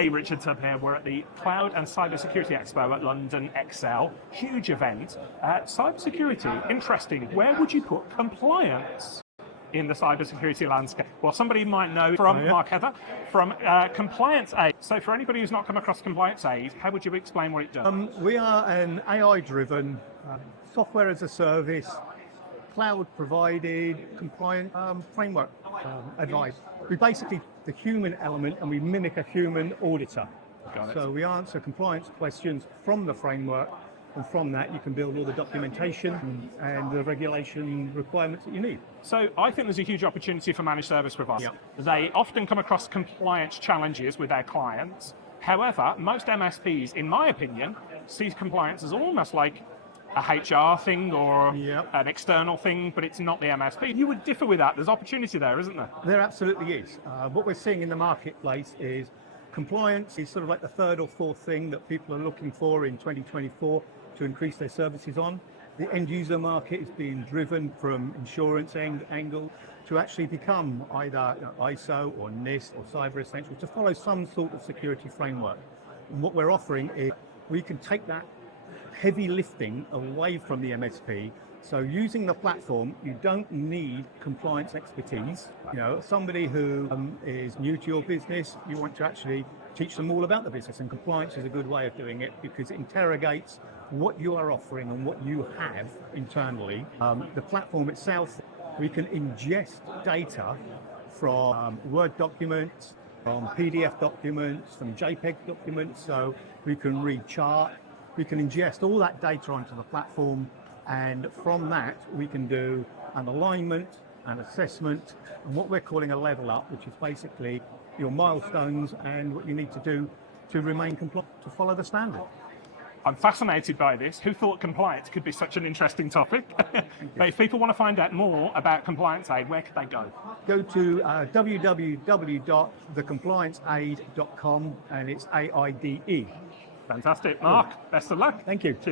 Hey, Richard Tubb here. We're at the Cloud and Cyber Security Expo at London Excel. Huge event. Cybersecurity, interesting. Where would you put compliance in the cybersecurity landscape? Well, somebody might know from Mark Heather from Compliance Aide. So for anybody who's not come across Compliance Aide, how would you explain what it does? We are an AI-driven software as a service, cloud-provided compliant framework advice. We basically the human element and we mimic a human auditor. Got it. So we answer compliance questions from the framework, and from that you can build all the documentation and the regulation requirements that you need. So I think there's a huge opportunity for managed service providers. Yep. They often come across compliance challenges with their clients. However, most MSPs, in my opinion, see compliance as almost like a HR thing or an external thing, but it's not the MSP. You would differ with that. There's opportunity there, isn't there? There absolutely is. What we're seeing in the marketplace is compliance is sort of like the third or fourth thing that people are looking for in 2024 to increase their services on. The end user market is being driven from insurance angle to actually become either ISO or NIST or Cyber Essential to follow some sort of security framework. And what we're offering is we can take that heavy lifting away from the MSP. So using the platform, you don't need compliance expertise. Somebody who is new to your business, you want to actually teach them all about the business, and compliance is a good way of doing it because it interrogates what you are offering and what you have internally. The platform itself, we can ingest data from Word documents, from PDF documents, from JPEG documents, so we can read chart. We can ingest all that data onto the platform, and from that we can do an alignment, an assessment, and what we're calling a level up, which is basically your milestones and what you need to do to remain compliant, to follow the standard. I'm fascinated by this. Who thought compliance could be such an interesting topic? But if people want to find out more about Compliance Aide, where could they go? Go to www.thecomplianceaide.com, and it's AIDE. Fantastic. Mark, best of luck. Thank you. Cheers.